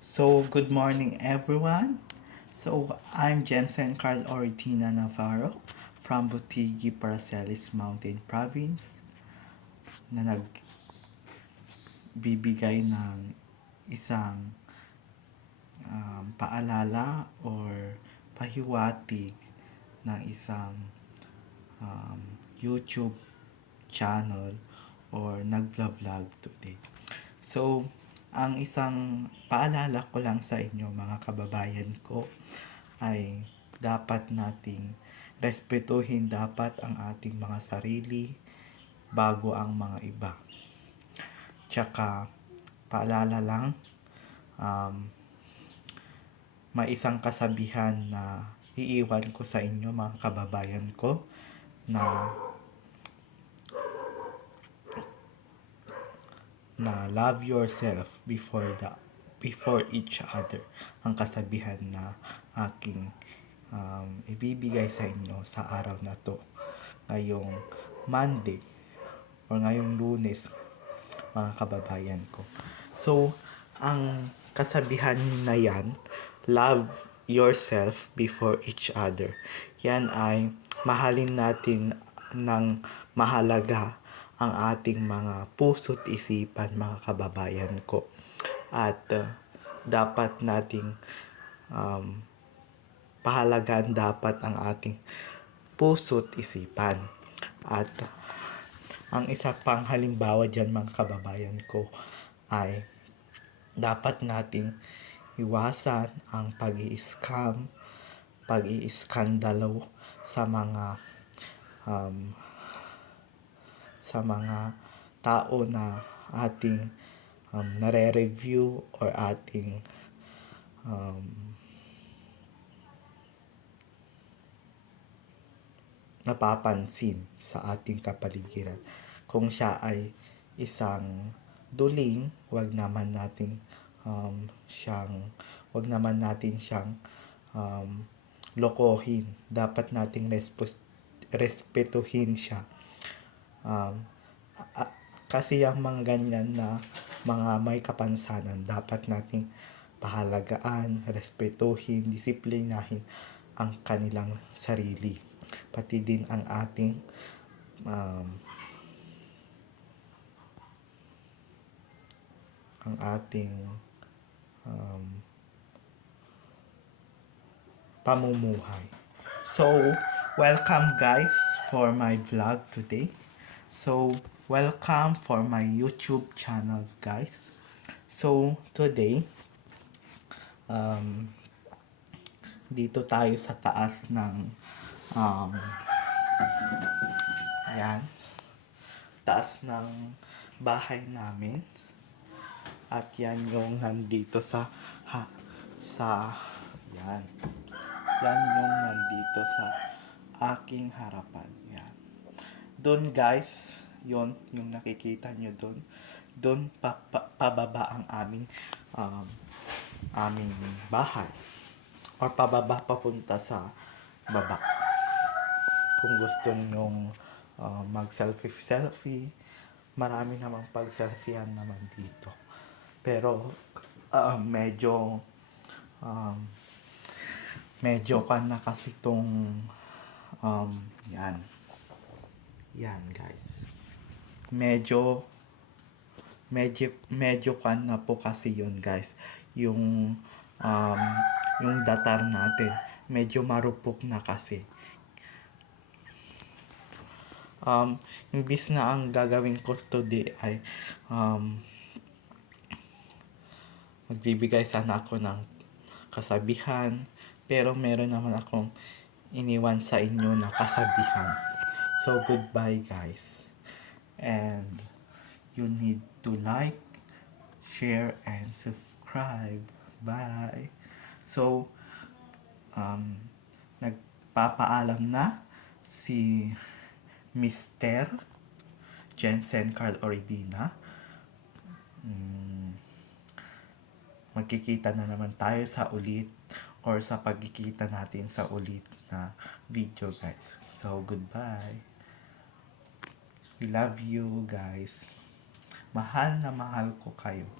So, good morning everyone. So, I'm Jensen Carl Ortina Navarro from Butigi, Paracelis Mountain Province na nagbibigay ng isang paalala or pahiwatig ng isang YouTube channel or nag-vlog today. So, ang isang paalala ko lang sa inyo mga kababayan ko ay dapat nating respetuhin dapat ang ating mga sarili bago ang mga iba. Tsaka, paalala lang, may isang kasabihan na iiwan ko sa inyo mga kababayan ko na love yourself before each other. Ang kasabihan na aking ibibigay sa inyo sa araw na to ngayong Monday or ngayong Lunes mga kababayan ko. So, ang kasabihan na yan, love yourself before each other. Yan ay mahalin natin ng mahalaga ang ating mga puso't isipan mga kababayan ko. At dapat nating pahalagaan dapat ang ating puso't isipan. At ang isa pang halimbawa dyan mga kababayan ko ay dapat nating iwasan ang pag-i-scam, pag-i-iskandalo sa mga tao na ating nare-review or ating napapansin sa ating kapaligiran. Kung siya ay isang duling, wag naman natin siyang lokohin. Dapat nating respetuhin siya. Kasi yung mga ganyan na mga may kapansanan, dapat nating pahalagaan, respetuhin, disiplinahin ang kanilang sarili. Pati din ang ating pamumuhay. So, welcome guys for my vlog today. So, welcome for my YouTube channel guys. So, today, dito tayo sa taas ng yan, taas ng bahay namin. At yan yung nandito yan. Yan yung nandito sa aking harapan. Yan. Doon guys, yon yung nakikita nyo doon. Doon pababa ang aming bahay. Or pababa papunta sa baba. Kung gusto nyong mag-selfie, marami namang pag-selfiehan naman dito. Pero medyo kan na kasi tong yan guys, medyo kan na po kasi yun guys, yung datar natin medyo marupok na kasi. Imbis na ang gagawin ko today ay magbibigay sana ako ng kasabihan, pero meron naman akong iniwan sa inyo na kasabihan. So, goodbye guys. And you need to like, share, and subscribe. Bye. So, nagpapaalam na si Mr. Jensen Carl Oridina. Magkikita na naman tayo sa ulit or sa pagkikita natin sa ulit na video guys. So, goodbye. We love you guys. Mahal na mahal ko kayo.